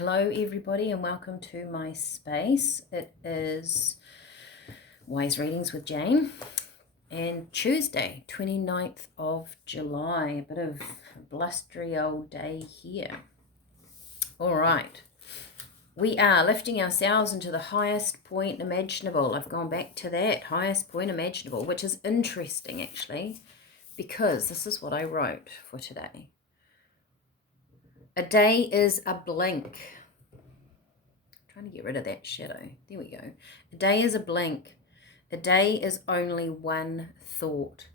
Hello everybody and welcome to my space. It is Wise Readings with Jane and Tuesday 29th of July. A bit of a blustery old day here. All right, we are lifting ourselves into the highest point imaginable. I've gone back to that highest point imaginable, which is interesting actually, because this is what I wrote for today. A day is a blink. Trying to get rid of that shadow. There we go. A day is a blink. A day is only one thought.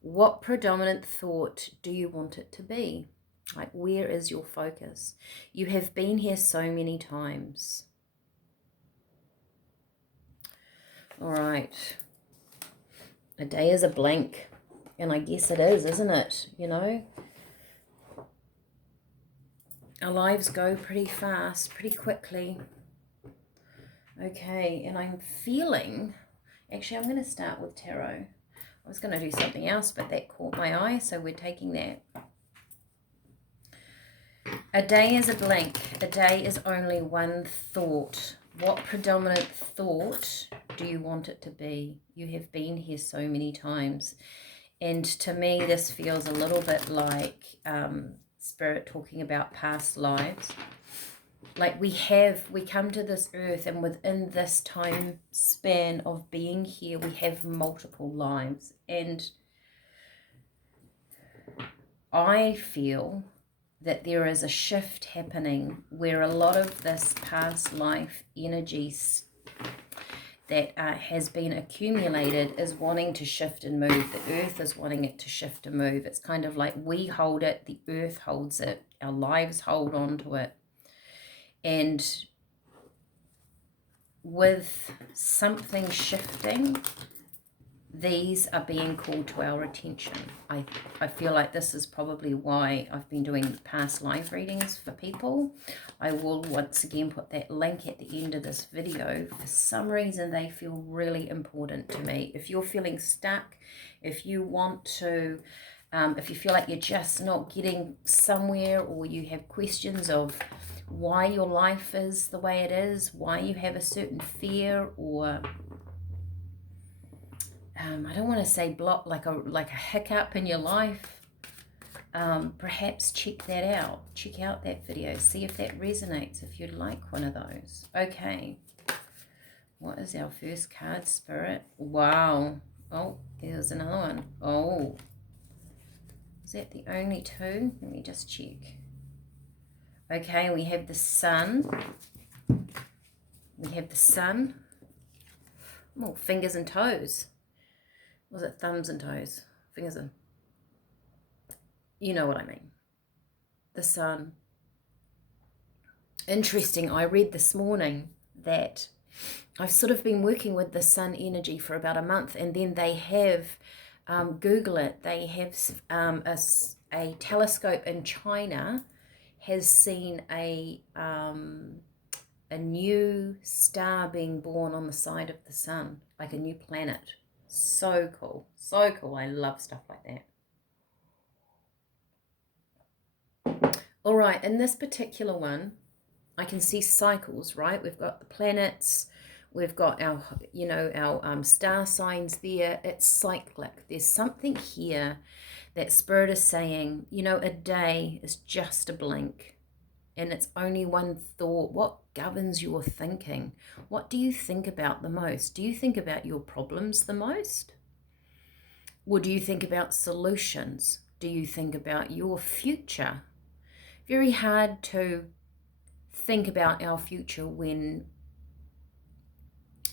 What predominant thought do you want it to be? Like, where is your focus? You have been here so many times. All right. A day is a blink. And I guess it is, isn't it? You know? Our lives go pretty fast, pretty quickly. Okay, and I'm feeling, actually I'm going to start with tarot. I was going to do something else, but that caught my eye, so we're taking that. A day is a blink. A day is only one thought. What predominant thought do you want it to be? You have been here so many times. And to me, this feels a little bit like Spirit talking about past lives. Like we come to this earth, and within this time span of being here, we have multiple lives. And I feel that there is a shift happening where a lot of this past life energies that has been accumulated is wanting to shift and move. The earth is wanting it to shift and move. It's kind of like we hold it, the earth holds it, our lives hold on to it. And with something shifting, these are being called to our attention. I feel like this is probably why I've been doing past live readings for people. I will once again put that link at the end of this video. For some reason, they feel really important to me. If you're feeling stuck, if you want to, if you feel like you're just not getting somewhere, or you have questions of why your life is the way it is, why you have a certain fear, or I don't want to say block, like a hiccup in your life, perhaps check that out. Check out that video. See if that resonates, if you'd like one of those. Okay. What is our first card, Spirit? Wow. Oh, there's another one. Oh. Is that the only two? Let me just check. Okay, we have the Sun. We have the Sun. Oh, fingers and toes. Was it thumbs and toes? Fingers and... You know what I mean. The Sun. Interesting. I read this morning that I've sort of been working with the Sun energy for about a month, and then they have, Google it, they have a telescope in China has seen a new star being born on the side of the Sun, like a new planet. So cool. So cool. I love stuff like that. All right, in this particular one, I can see cycles, right? We've got the planets, we've got our, our star signs there. It's cyclic. There's something here that Spirit is saying, a day is just a blink, and it's only one thought. What governs your thinking? What do you think about the most? Do you think about your problems the most? Or do you think about solutions? Do you think about your future? Very hard to think about our future when,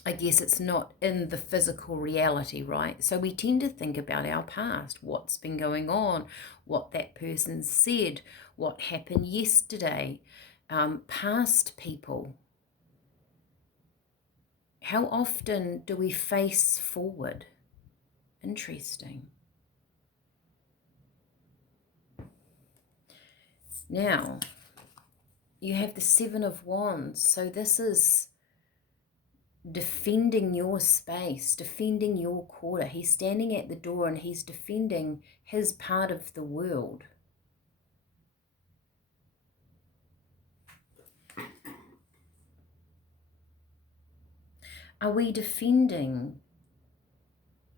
I guess, it's not in the physical reality, right? So we tend to think about our past, what's been going on, what that person said, what happened yesterday, past people. How often do we face forward? Interesting. Now, you have the Seven of Wands. So this is defending your space, defending your quarter. He's standing at the door and he's defending his part of the world. Are we defending?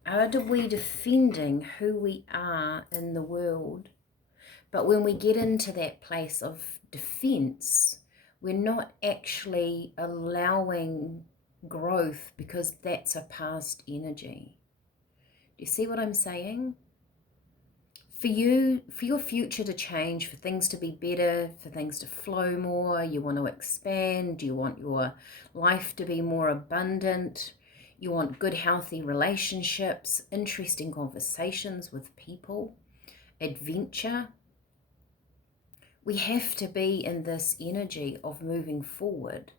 Are we defending who we are in the world? But when we get into that place of defense, we're not actually allowing growth, because that's a past energy. Do you see what I'm saying? For you, for your future to change, for things to be better, for things to flow more, you want to expand, you want your life to be more abundant, you want good, healthy relationships, interesting conversations with people, adventure. We have to be in this energy of moving forward,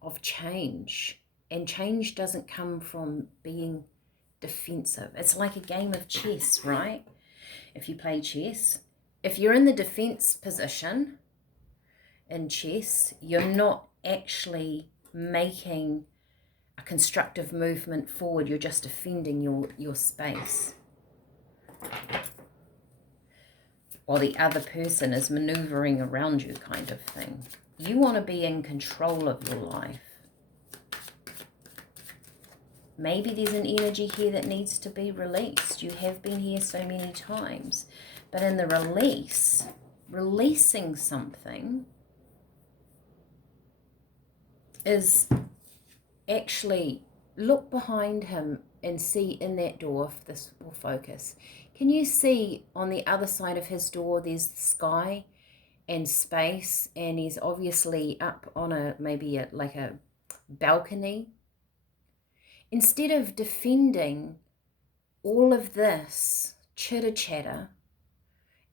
of change. And change doesn't come from being defensive. It's like a game of chess, right? If you play chess, if you're in the defense position in chess, you're not actually making a constructive movement forward. You're just defending your space, while the other person is maneuvering around you, kind of thing. You want to be in control of your life. Maybe there's an energy here that needs to be released. You have been here so many times. But in the release, releasing something is actually look behind him and see in that door, if this will focus. Can you see on the other side of his door, there's the sky and space, and he's obviously up on maybe like a balcony. Instead of defending all of this chitter chatter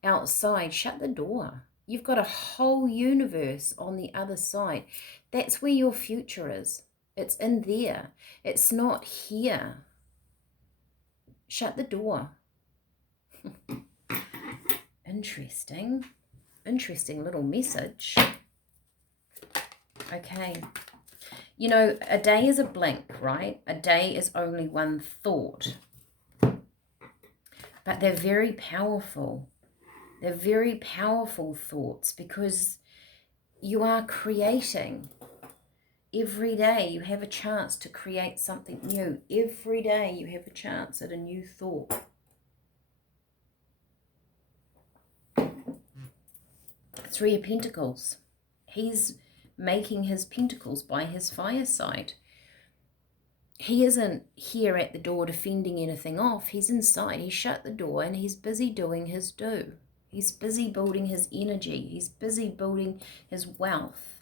outside, shut the door. You've got a whole universe on the other side. That's where your future is. It's in there. It's not here. Shut the door. Interesting little message. Okay. You know, a day is a blink, right? A day is only one thought. But they're very powerful. They're very powerful thoughts, because you are creating. Every day you have a chance to create something new. Every day you have a chance at a new thought. Three of Pentacles. He's making his pentacles by his fireside. He isn't here at the door defending anything off. He's inside. He shut the door and he's busy doing his do. He's busy building his energy. He's busy building his wealth.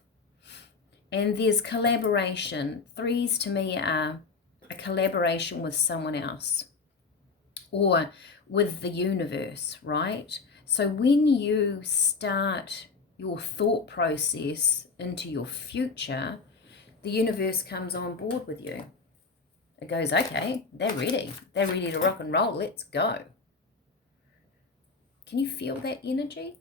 And there's collaboration. Threes to me are a collaboration with someone else or with the universe, right? So when you start your thought process into your future, the universe comes on board with you. It goes, okay, they're ready. They're ready to rock and roll. Let's go. Can you feel that energy?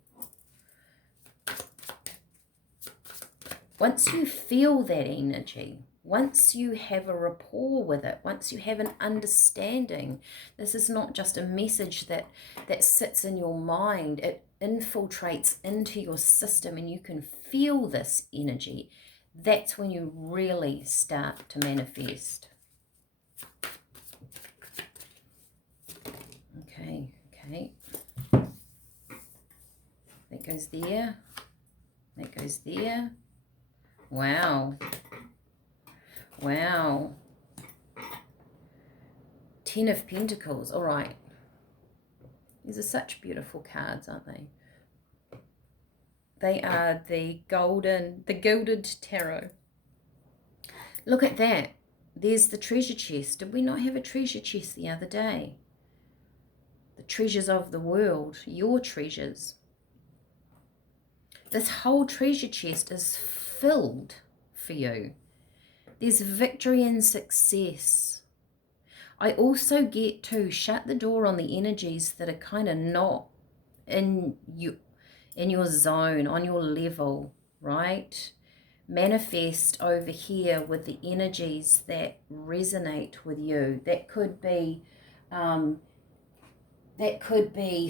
Once you feel that energy, once you have a rapport with it, once you have an understanding, this is not just a message that sits in your mind. It infiltrates into your system and you can feel this energy. That's when you really start to manifest. Okay. That goes there. That goes there. Wow. 10 of Pentacles. All right. These are such beautiful cards, aren't they? They are the gilded tarot. Look at that. There's the treasure chest. Did we not have a treasure chest the other day? The treasures of the world, your treasures. This whole treasure chest is filled for you. There's victory and success. I also get to shut the door on the energies that are kind of not in your zone, on your level, right? Manifest over here with the energies that resonate with you. That could be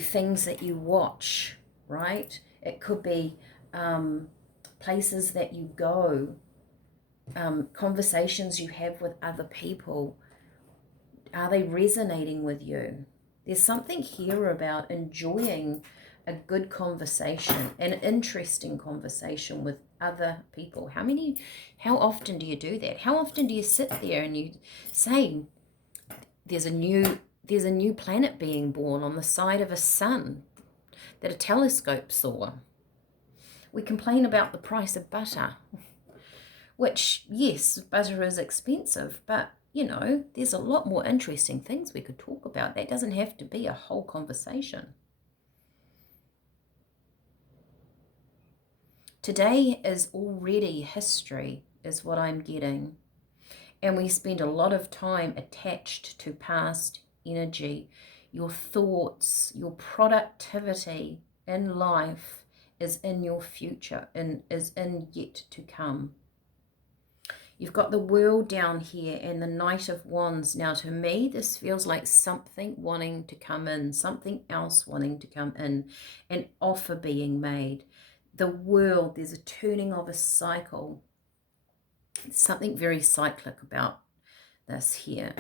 things that you watch, right? It could be places that you go. conversations you have with other people, are they resonating with you? There's something here about enjoying a good conversation, an interesting conversation with other people. How often do you do that? How often do you sit there and you say, there's a new planet being born on the side of a sun that a telescope saw? We complain about the price of butter, which, yes, butter is expensive, but there's a lot more interesting things we could talk about. That doesn't have to be a whole conversation. Today is already history, is what I'm getting. And we spend a lot of time attached to past energy. Your thoughts, your productivity in life is in your future and is in yet to come. You've got the World down here and the Knight of Wands. Now, to me, this feels like something wanting to come in, something else wanting to come in, an offer being made. The World, there's a turning of a cycle. There's something very cyclic about this here.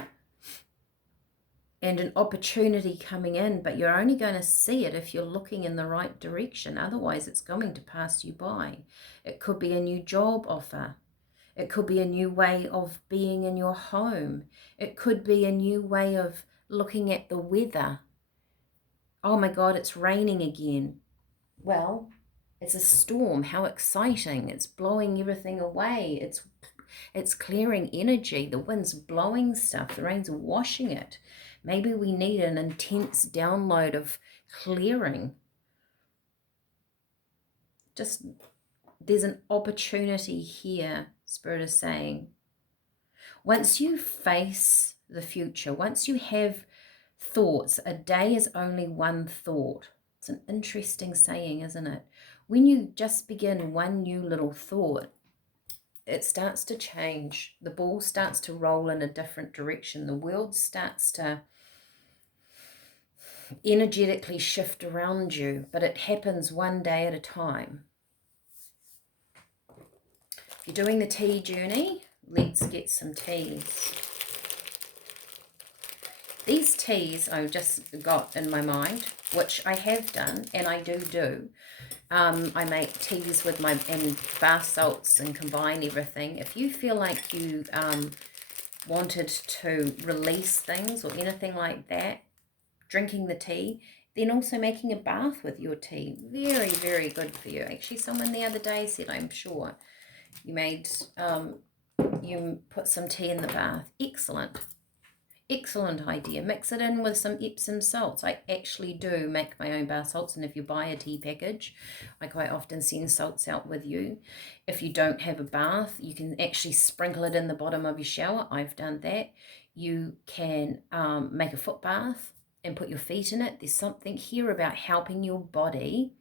And an opportunity coming in, but you're only going to see it if you're looking in the right direction. Otherwise, it's going to pass you by. It could be a new job offer. It could be a new way of being in your home. It could be a new way of looking at the weather. Oh my God, it's raining again. Well, it's a storm. How exciting. It's blowing everything away. It's clearing energy. The wind's blowing stuff. The rain's washing it. Maybe we need an intense download of clearing. Just, there's an opportunity here, Spirit is saying. Once you face the future, once you have thoughts, a day is only one thought. It's an interesting saying, isn't it? When you just begin one new little thought, it starts to change. The ball starts to roll in a different direction. The world starts to energetically shift around you, but it happens one day at a time. You're doing the tea journey. Let's get some teas. These teas I've just got in my mind, which I have done, and I do. I make teas with and bath salts and combine everything. If you feel like you wanted to release things or anything like that, drinking the tea, then also making a bath with your tea. Very, very good for you. Actually, someone the other day said, I'm sure, you put some tea in the bath. Excellent idea. Mix it in with some Epsom salts. I actually do make my own bath salts, and if you buy a tea package, I quite often send salts out with you. If you don't have a bath, you can actually sprinkle it in the bottom of your shower. I've done that. You can make a foot bath and put your feet in it. There's something here about helping your body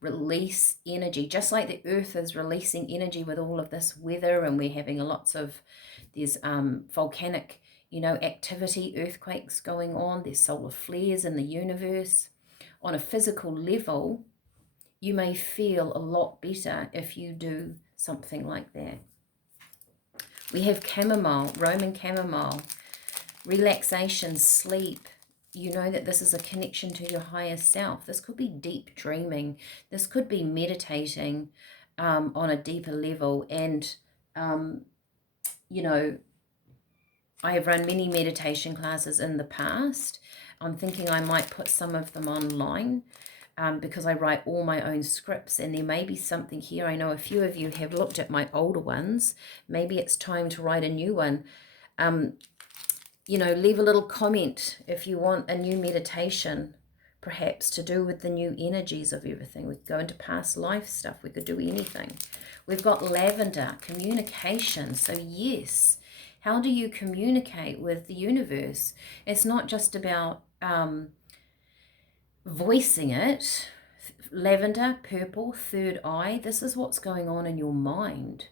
release energy, just like the earth is releasing energy with all of this weather, and we're having there's volcanic activity, earthquakes going on, there's solar flares in the universe. On a physical level, you may feel a lot better if you do something like that. We have chamomile, Roman chamomile, relaxation, sleep. You know that this is a connection to your higher self. This could be deep dreaming. This could be meditating on a deeper level. And, I have run many meditation classes in the past. I'm thinking I might put some of them online because I write all my own scripts, and there may be something here. I know a few of you have looked at my older ones. Maybe it's time to write a new one. Leave a little comment if you want a new meditation, perhaps to do with the new energies of everything. We could go into past life stuff. We could do anything. We've got lavender, communication. So yes, how do you communicate with the universe? It's not just about voicing it. Lavender, purple, third eye. This is what's going on in your mind.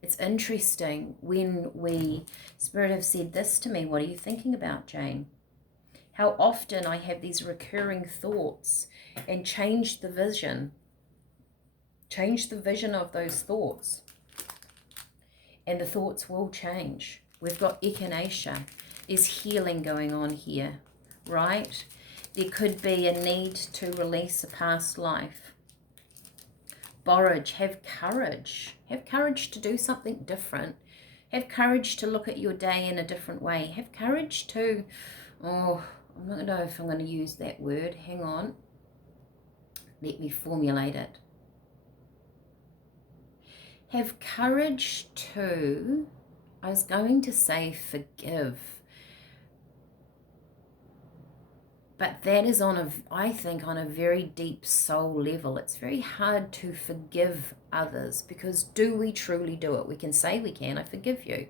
It's interesting when Spirit have said this to me. What are you thinking about, Jane? How often I have these recurring thoughts and change the vision Change the vision of those thoughts. And the thoughts will change. We've got echinacea. There's healing going on here, right? There could be a need to release a past life. Borage, have courage. Have courage to do something different. Have courage to look at your day in a different way. Have courage to, oh, I don't know if I'm going to use that word. Hang on. Let me formulate it. Have courage to, I was going to say forgive. But that is I think on a very deep soul level. It's very hard to forgive others, because do we truly do it? We can say we can, I forgive you.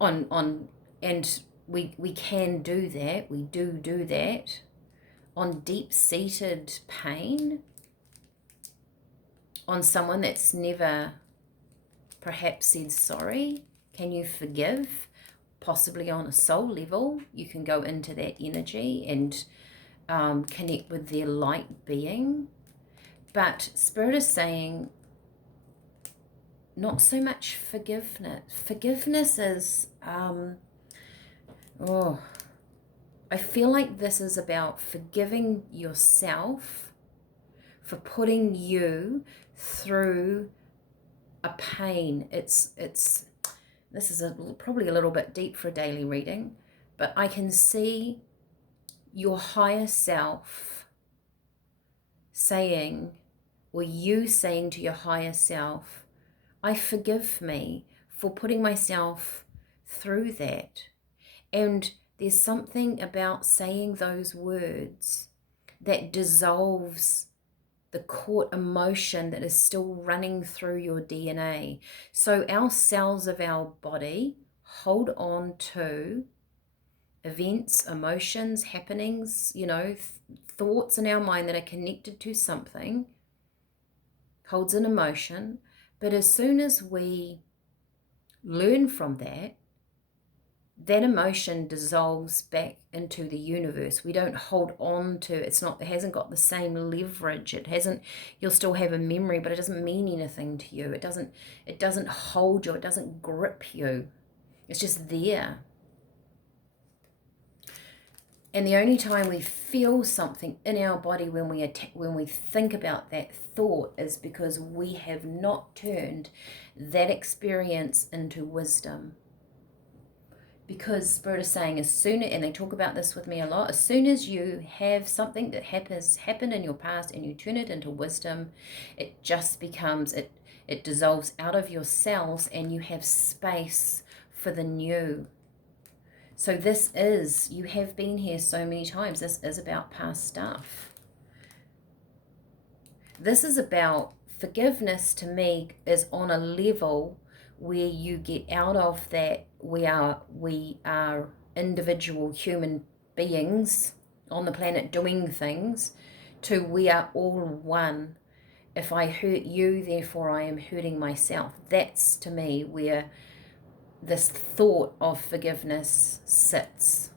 And we can do that. We do that. On deep-seated pain, on someone that's never perhaps said sorry, can you forgive? Possibly on a soul level, you can go into that energy and connect with their light being. But Spirit is saying not so much forgiveness. Forgiveness is, I feel like this is about forgiving yourself for putting you through a pain. This is probably a little bit deep for a daily reading, but I can see your higher self saying, or you saying to your higher self, I forgive me for putting myself through that. And there's something about saying those words that dissolves the caught emotion that is still running through your DNA. So our cells of our body hold on to events, emotions, happenings, thoughts in our mind that are connected to something, holds an emotion. But as soon as we learn from that, that emotion dissolves back into the universe. We don't hold on to it. It hasn't got the same leverage. You'll still have a memory, but it doesn't mean anything to you. It doesn't hold you. It doesn't grip you. It's just there. And the only time we feel something in our body when we think about that thought is because we have not turned that experience into wisdom. Because Spirit is saying, and they talk about this with me a lot, as soon as you have something that happened in your past and you turn it into wisdom, it just becomes, it dissolves out of your cells and you have space for the new. So you have been here so many times, this is about past stuff. This is about forgiveness. To me, is on a level where you get out of that we are individual human beings on the planet doing things, to we are all one. If I hurt you, therefore I am hurting myself. That's, to me, where this thought of forgiveness sits.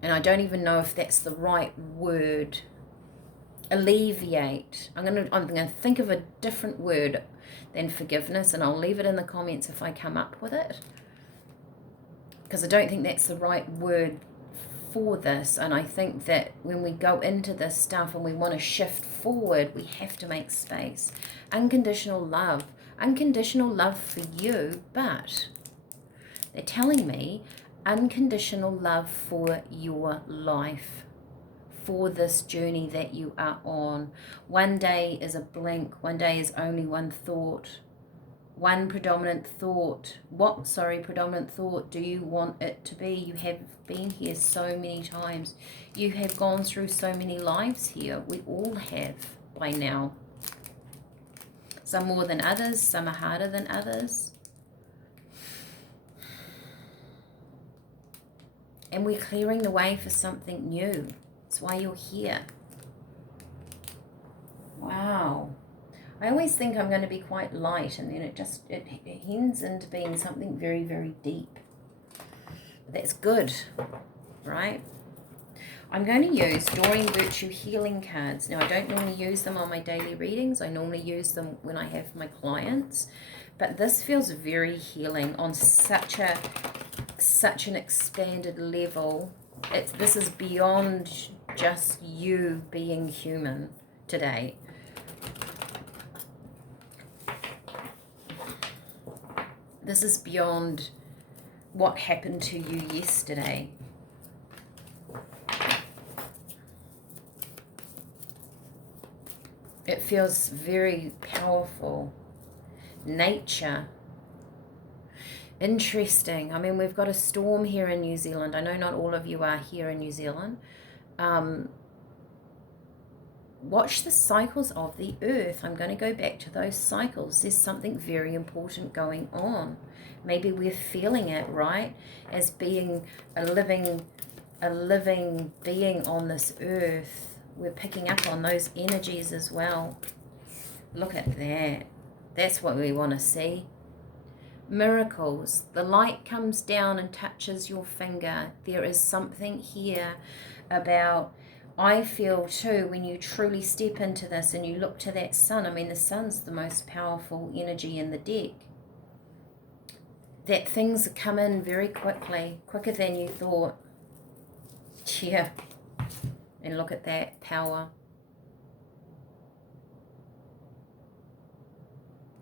And I don't even know if that's the right word. Alleviate. I'm gonna think of a different word than forgiveness, and I'll leave it in the comments if I come up with it, because I don't think that's the right word for this. And I think that when we go into this stuff and we want to shift forward, we have to make space. Unconditional love for you, but they're telling me unconditional love for your life, for this journey that you are on. One day is a blink. One day is only one thought. One predominant thought. What predominant thought do you want it to be? You have been here so many times. You have gone through so many lives here. We all have by now. Some more than others. Some are harder than others. And we're clearing the way for something new. That's why you're here. Wow. I always think I'm going to be quite light, and then it ends into being something very, very deep. But that's good, right? I'm going to use Doreen Virtue Healing cards. Now, I don't normally use them on my daily readings. I normally use them when I have my clients. But this feels very healing on such an expanded level. This is beyond just you being human today. This is beyond what happened to you yesterday. It feels very powerful. Nature. Interesting. I mean, we've got a storm here in New Zealand. I know not all of you are here in New Zealand. Watch the cycles of the earth. I'm going to go back to those cycles. There's something very important going on. Maybe we're feeling it, right? As being a living being on this earth. We're picking up on those energies as well. Look at that. That's what we want to see. Miracles. The light comes down and touches your finger. There is something here about, I feel too, when you truly step into this and you look to that sun. I mean, the sun's the most powerful energy in the deck. That things come in very quickly, quicker than you thought. Yeah. And look at that power.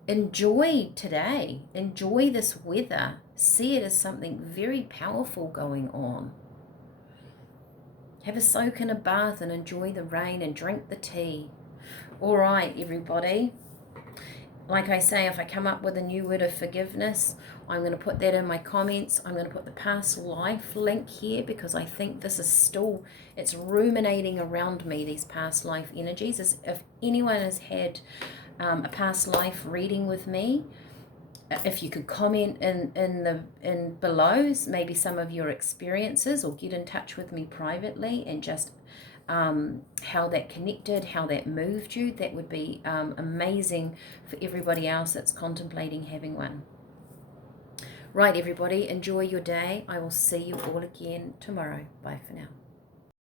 Enjoy today. Enjoy this weather. See it as something very powerful going on. Have a soak in a bath and enjoy the rain and drink the tea. All right, everybody. Like I say, if I come up with a new word of forgiveness, I'm going to put that in my comments. I'm going to put the past life link here because I think this is still, it's ruminating around me, these past life energies. As if anyone has had a past life reading with me, if you could comment in below maybe some of your experiences, or get in touch with me privately and just how that connected, how that moved you, that would be amazing for everybody else that's contemplating having one. Right, everybody, enjoy your day. I will see you all again tomorrow. Bye for now.